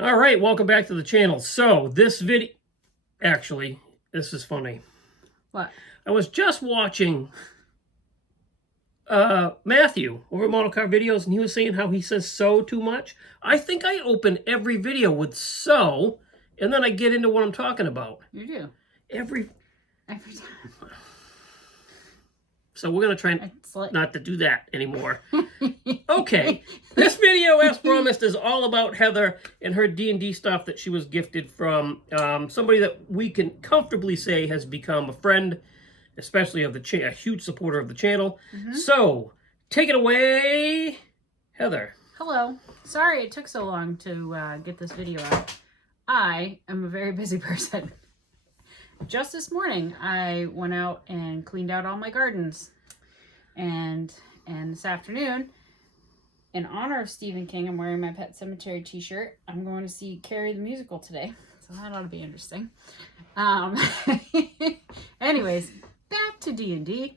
All right, welcome back to the channel. So this video, actually, this is funny. What? I was just watching Matthew over at Model Car Videos, and he was saying how he says "so" too much. I think I open every video with "so," and then I get into what I'm talking about. You do. Every time. So we're going to try not to do that anymore. Okay. This video, as promised, is all about Heather and her D&D stuff that she was gifted from somebody that we can comfortably say has become a friend, especially of the a huge supporter of the channel. So, take it away, Heather. Hello. Sorry it took so long to get this video out. I am a very busy person. Just this morning, I went out and cleaned out all my gardens. And this afternoon, in honor of Stephen King, I'm wearing my Pet Cemetery t-shirt. I'm going to see Carrie the Musical today. So that ought to be interesting. Anyways, back to D&D.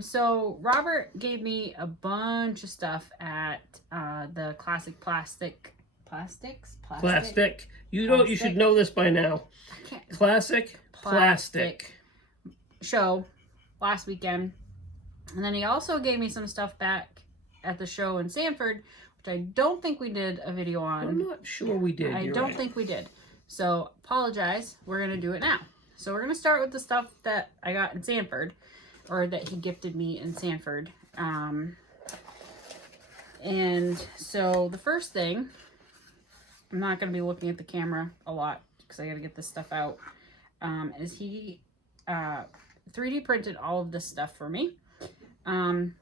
So Robert gave me a bunch of stuff at the Classic Plastic. You know, you should know this by now. Classic Plastic show last weekend. And then he also gave me some stuff back at the show in Sanford, which I don't think we did a video on. I'm not sure we did. I don't think we did. So apologize. We're going to do it now. So we're going to start with the stuff that I got in Sanford, or that he gifted me in Sanford. And so the first thing, I'm not going to be looking at the camera a lot because I got to get this stuff out, is he 3D printed all of this stuff for me. 3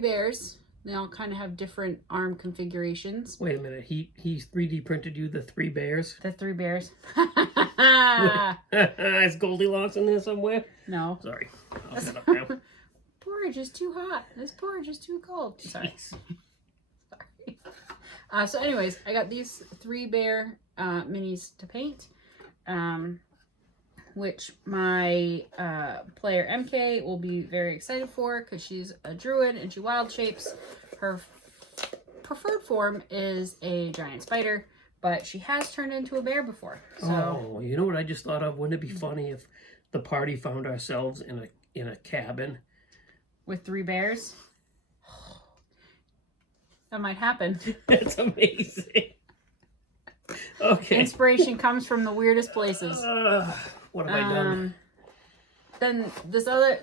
bears. They all kind of have different arm configurations. Wait a minute. He's 3D printed you the 3 bears? The 3 bears. Is Goldilocks in there somewhere? No. Sorry. I'll shut up now. Porridge is too hot. This porridge is too cold. Sorry. Sorry. So anyways, I got these 3 bear minis to paint. Which my player MK will be very excited for because she's a druid and she wild shapes. Her preferred form is a giant spider, but she has turned into a bear before. So. Oh, you know what I just thought of? Wouldn't it be funny if the party found ourselves in a cabin with 3 bears? That might happen. That's amazing. Okay. Inspiration comes from the weirdest places. What have I done? Then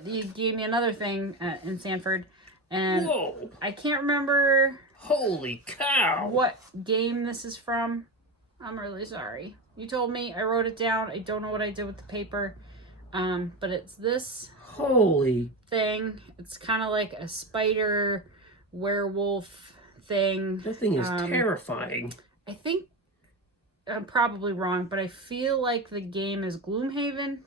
you gave me another thing in Sanford, and whoa. I can't remember. Holy cow! What game this is from? I'm really sorry. You told me, I wrote it down. I don't know what I did with the paper, but it's this. Holy thing. It's kind of like a spider werewolf thing. That thing is terrifying. I think. I'm probably wrong, but I feel like the game is Gloomhaven,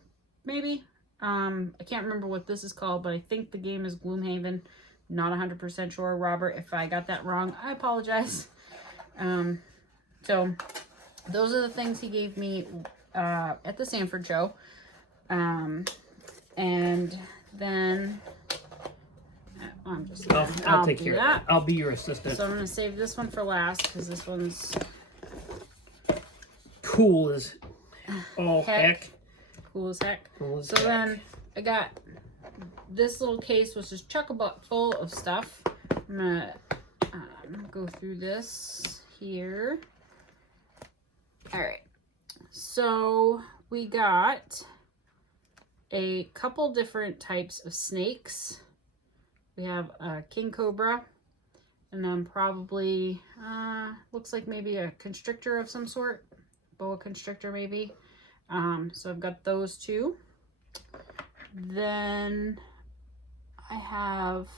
maybe. I can't remember what this is called, but I think the game is Gloomhaven. Not 100% sure, Robert. If I got that wrong, I apologize. So those are the things he gave me at the Sanford show. And then I'll take care of that. I'll be your assistant. So I'm going to save this one for last because this one's cool as heck. Cool as heck. Then I got this little case, which is chock-a-block full of stuff. I'm gonna go through this here. All right. So we got a couple different types of snakes. We have a king cobra, and then probably looks like maybe a constrictor of some sort. Boa constrictor maybe. So I've got those 2. Then I have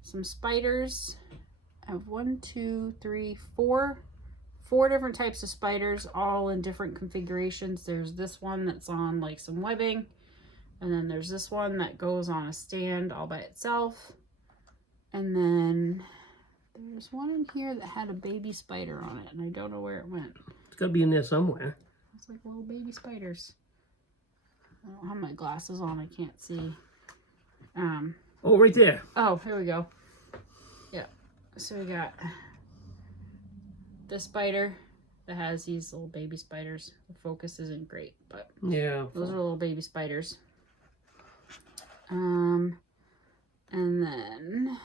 some spiders. I have 1, 2, 3, 4 different types of spiders, all in different configurations. There's this one that's on like some webbing, and then there's this one that goes on a stand all by itself, and then there's one in here that had a baby spider on it, and I don't know where it went. It's got to be in there somewhere. It's like little baby spiders. I don't have my glasses on. I can't see. Oh, right there. Oh, here we go. Yeah. So we got this spider, that has these little baby spiders. The focus isn't great, but yeah, those are little baby spiders. And then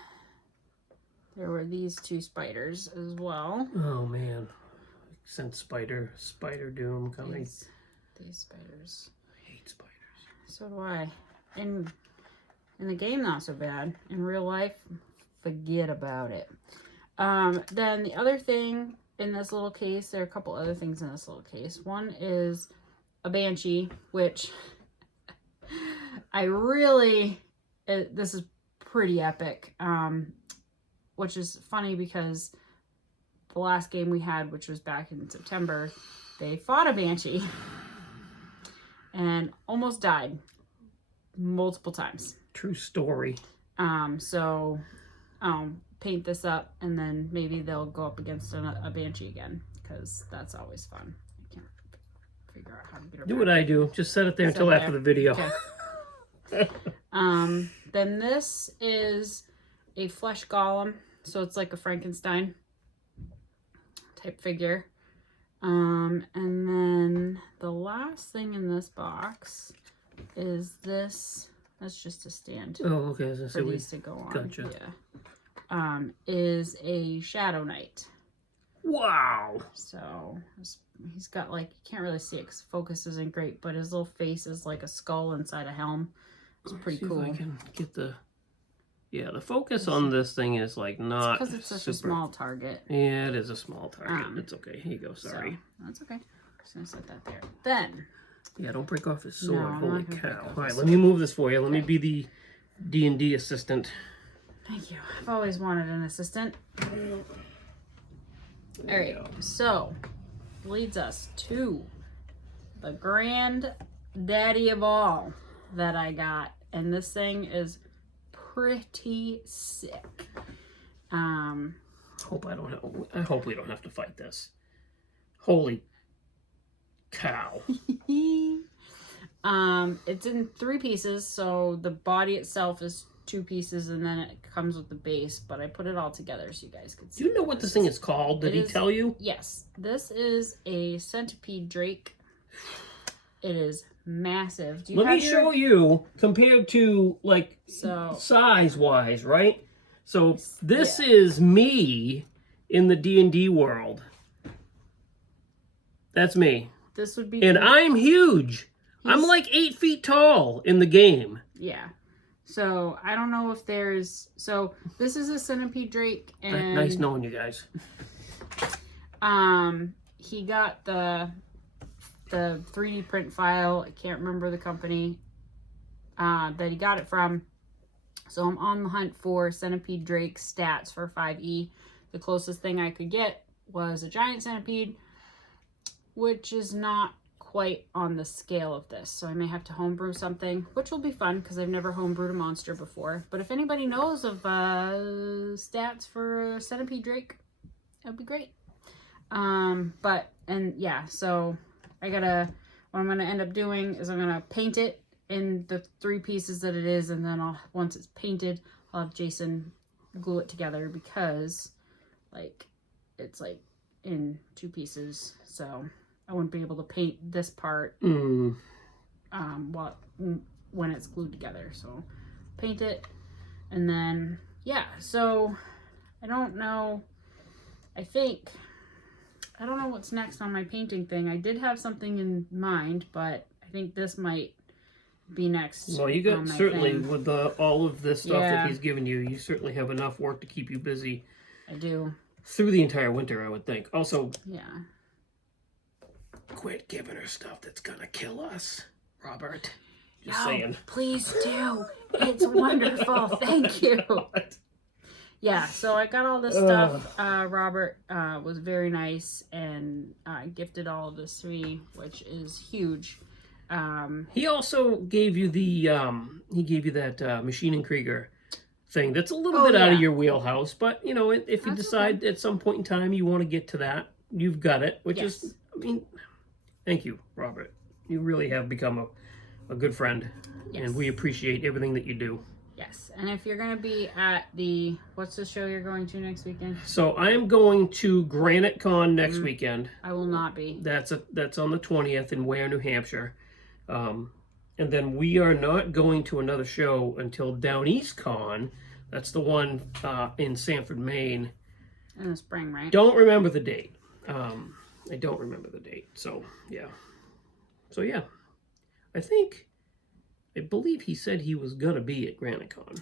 there were these 2 spiders as well. Oh man, sense Spider Doom coming. These spiders. I hate spiders. So do I. In the game, not so bad. In real life, forget about it. Then the other thing in this little case, there are a couple other things in this little case. One is a banshee, which I really, this is pretty epic. Which is funny because the last game we had, which was back in September, they fought a banshee and almost died multiple times. True story. So paint this up, and then maybe they'll go up against a banshee again, because that's always fun. I can't figure out how to get her Do back. what I do. Just set it there until after the video. Okay. Then this is a flesh golem, so it's like a Frankenstein type figure. And then the last thing in this box is this. That's just a stand. Oh, okay. For these to go on. Gotcha. Yeah. Is a Shadow Knight. Wow. So he's got, like, you can't really see it because focus isn't great, but his little face is like a skull inside a helm. It's pretty cool. If I can get the focus on this thing is like not because it's such a small target. Yeah, it is a small target. It's okay. Here you go. Sorry. So, that's okay. Just gonna set that there. Then. Yeah, don't break off his sword. No, I'm Holy not gonna cow! break off All right, his let me move this for you. Let me be the D&D assistant. Thank you. I've always wanted an assistant. All right, so leads us to the grand daddy of all that I got, and this thing is pretty sick. I hope we don't have to fight this. Holy cow! It's in 3 pieces, so the body itself is 2 pieces, and then it comes with the base, but I put it all together so you guys could see. Do you know what this thing is called? Did he tell you? Yes. This is a centipede drake. It is massive. Let me show you compared to, like, so size-wise, right? So this is me in the D&D world. That's me. This would be... And I'm huge. I'm like 8 feet tall in the game. Yeah. So, I don't know if there's... So, this is a centipede drake, and... Nice knowing you guys. He got the 3D print file. I can't remember the company that he got it from. So, I'm on the hunt for centipede drake stats for 5e. The closest thing I could get was a giant centipede, which is not quite on the scale of this, so I may have to homebrew something, which will be fun because I've never homebrewed a monster before. But if anybody knows of stats for a centipede drake, that'd be great. So what I'm gonna end up doing is I'm gonna paint it in the 3 pieces that it is, and then once it's painted, I'll have Jason glue it together, because it's like in 2 pieces, so I wouldn't be able to paint this part when it's glued together. So paint it, and then so I don't know what's next on my painting thing. I did have something in mind, but I think this might be next. Well, you got certainly with all of this stuff that he's given you, you certainly have enough work to keep you busy. I do. Through the entire winter, I would think. Also, quit giving her stuff that's gonna kill us, Robert. Just saying. Please do. It's wonderful. Thank you. Yeah, so I got all this stuff. Robert was very nice and gifted all of this to me, which is huge. He also gave you that Machine and Krieger thing. That's a little bit out of your wheelhouse, but you know, if you decide at some point in time you want to get to that, you've got it. Which is, I mean, thank you, Robert. You really have become a good friend, and we appreciate everything that you do. Yes, and if you're going to be at what's the show you're going to next weekend? So I am going to Granite Con next weekend. I will not be. That's on the 20th in Ware, New Hampshire. And then we are not going to another show until Down East Con. That's the one in Sanford, Maine. In the spring, right? Don't remember the date. I don't remember the date. So, yeah. I believe he said he was going to be at Granite Con.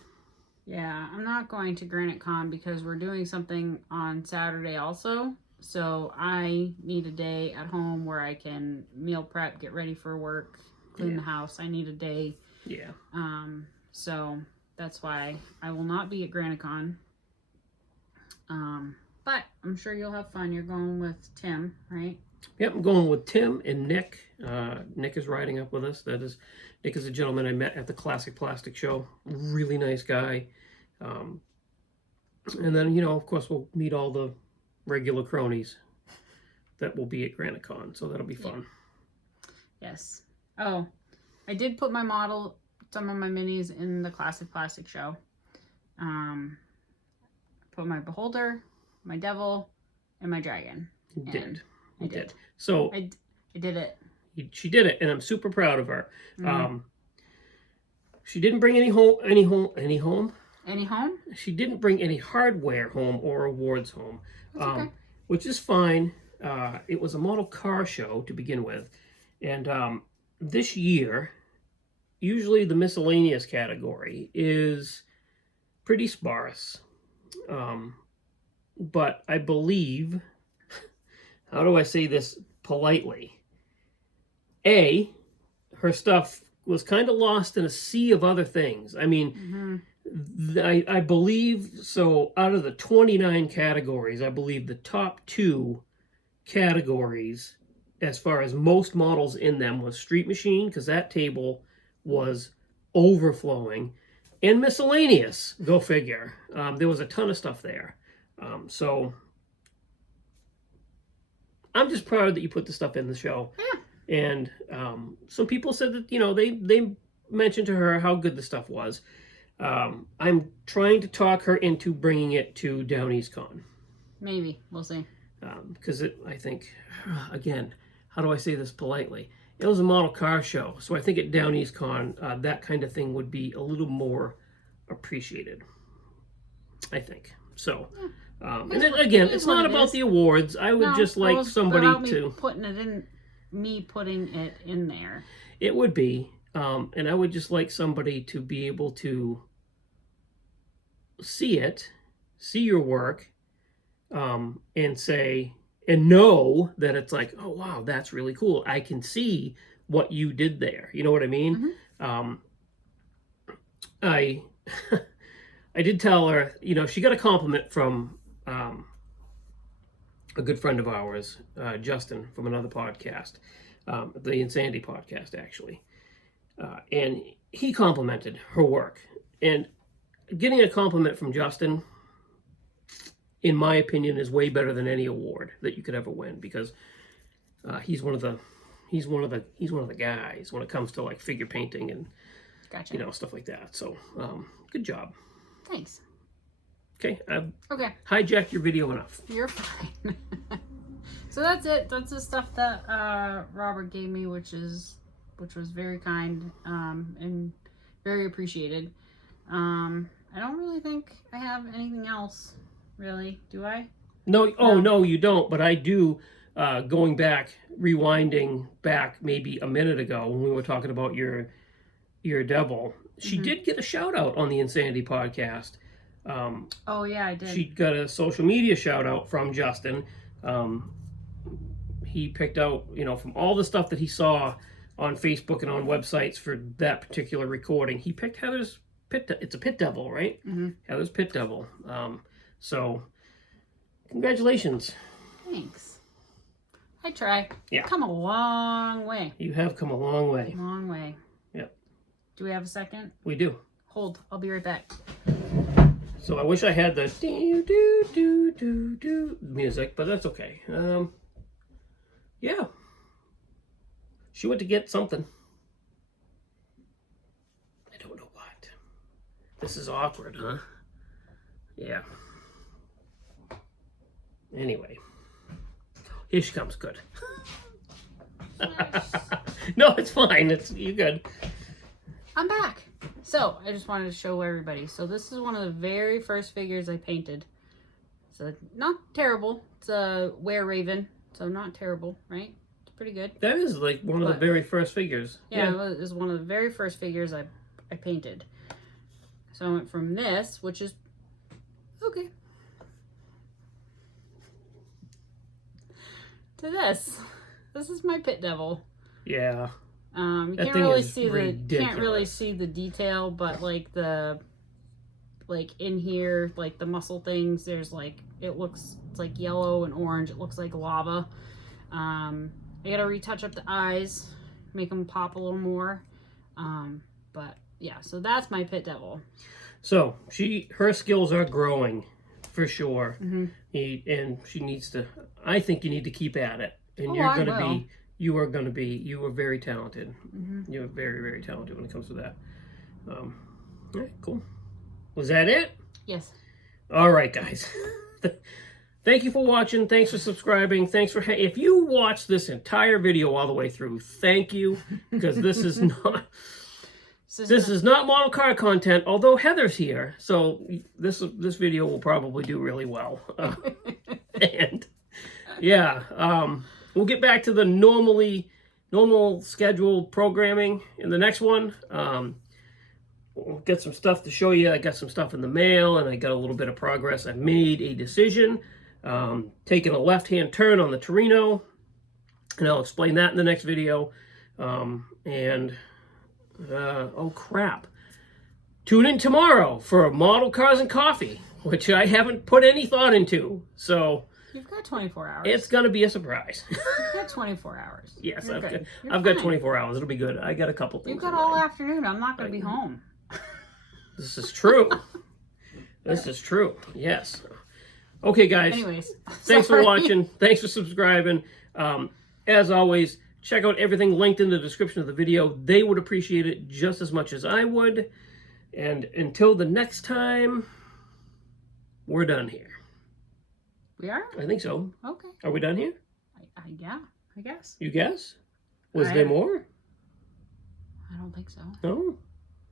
Yeah, I'm not going to Granite Con because we're doing something on Saturday also. So I need a day at home where I can meal prep, get ready for work, clean the house. I need a day. Yeah. So that's why I will not be at Granite Con. But I'm sure you'll have fun. You're going with Tim, right? Yep, I'm going with Tim and Nick. Nick is riding up with us. Nick is a gentleman I met at the Classic Plastic Show. Really nice guy. And then, of course, we'll meet all the regular cronies that will be at Granite Con. So that'll be fun. Yeah. Yes. Oh, I did put some of my minis in the Classic Plastic Show. Put my beholder, my devil, and my dragon. I did. So I did it. She did it, and I'm super proud of her. Mm-hmm. She didn't bring any home. Any home? She didn't bring any hardware home or awards home, okay. Which is fine. It was a model car show to begin with, and this year, usually the miscellaneous category is pretty sparse. But I believe, how do I say this politely? Her stuff was kind of lost in a sea of other things. I mean, I believe, so out of the 29 categories, I believe the top 2 categories, as far as most models in them, was Street Machine, because that table was overflowing, and miscellaneous, go figure. There was a ton of stuff there. So I'm just proud that you put the stuff in the show. Yeah. And some people said that, they mentioned to her how good the stuff was. I'm trying to talk her into bringing it to Down East Con. Maybe. We'll see. Because I think, again, how do I say this politely? It was a model car show. So I think at Down East Con, that kind of thing would be a little more appreciated. I think. So, and then, again, it's not about the awards. I would just like somebody to... putting it in there. It would be. And I would just like somebody to be able to see your work, and say, and know that it's like, oh, wow, that's really cool. I can see what you did there. You know what I mean? Mm-hmm. I did tell her, she got a compliment from a good friend of ours, Justin, from another podcast, the Insanity podcast, actually. And he complimented her work. And getting a compliment from Justin, in my opinion, is way better than any award that you could ever win, because he's one of the guys when it comes to like figure painting and stuff like that. So good job. Thanks. Okay. I've okay. hijacked your video enough. You're fine. So that's it. That's the stuff that Robert gave me, which was very kind and very appreciated. I don't really think I have anything else, really. Do I? No. Oh, no, you don't. But I do. Rewinding back maybe a minute ago when we were talking about your devil. She did get a shout out on the Insanity podcast. Oh yeah, I did. She got a social media shout out from Justin. He picked out, from all the stuff that he saw on Facebook and on websites for that particular recording, he picked Heather's it's a pit devil, right? Mm-hmm. Heather's pit devil. So congratulations. Thanks. I try. Yeah. Come a long way. You have come a long way. Long way. Yep. Do we have a second? We do. Hold. I'll be right back. So I wish I had the do do do do do music, but that's okay. Yeah. She went to get something. I don't know what. This is awkward, huh? Yeah. Anyway. Here she comes. Good. No, it's fine. You're good. I'm back. So, I just wanted to show everybody. So, this is one of the very first figures I painted. So, not terrible. It's a Were-Raven. So, not terrible, right? It's pretty good. That is like one of the very first figures. Yeah, it was one of the very first figures I painted. So, I went from this, which is okay, to this. This is my pit devil. Yeah. You can't really see the detail, but like in here, like the muscle things, there's like it's like yellow and orange. It looks like lava. I gotta retouch up the eyes, make them pop a little more. But yeah, so that's my pit devil. So her skills are growing for sure. Mm-hmm. And she needs to. I think you need to keep at it, and you are very talented. Mm-hmm. You're very, very talented when it comes to that. All right, cool. Was that it? Yes. All right, guys. Thank you for watching. Thanks for subscribing. If you watched this entire video all the way through, thank you, because this is not. This is not model car content, although Heather's here, so this video will probably do really well. And yeah, we'll get back to the normal scheduled programming in the next one. We'll get some stuff to show you. I got some stuff in the mail, and I got a little bit of progress. I made a decision, taking a left-hand turn on the Torino, and I'll explain that in the next video. Oh crap. Tune in tomorrow for Model Cars and Coffee, which I haven't put any thought into. So you've got 24 hours. It's going to be a surprise. You've got 24 hours. Yes, I've got 24 hours. It'll be good. I got a couple things. You've got all afternoon. I'm not going to be home. This is true. This is true. Yes. Okay, guys. Anyways. Thanks for watching. Thanks for subscribing. As always, check out everything linked in the description of the video. They would appreciate it just as much as I would. And until the next time, we're done here. We are? I think so. Okay. Are we done here? Yeah, I guess. You guess? Was there more? I don't think so. No?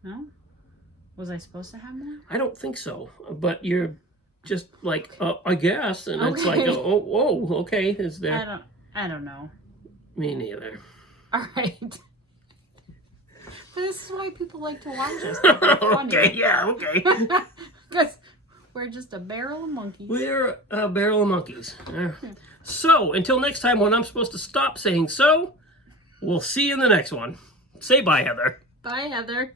No? Was I supposed to have more? I don't think so. But you're just like, I guess. And it's like, okay. Is there? I don't know. Me neither. All right. But this is why people like to watch us. Okay, yeah, okay. Because we're just a barrel of monkeys. We're a barrel of monkeys. So, until next time when I'm supposed to stop saying so, we'll see you in the next one. Say bye, Heather. Bye, Heather.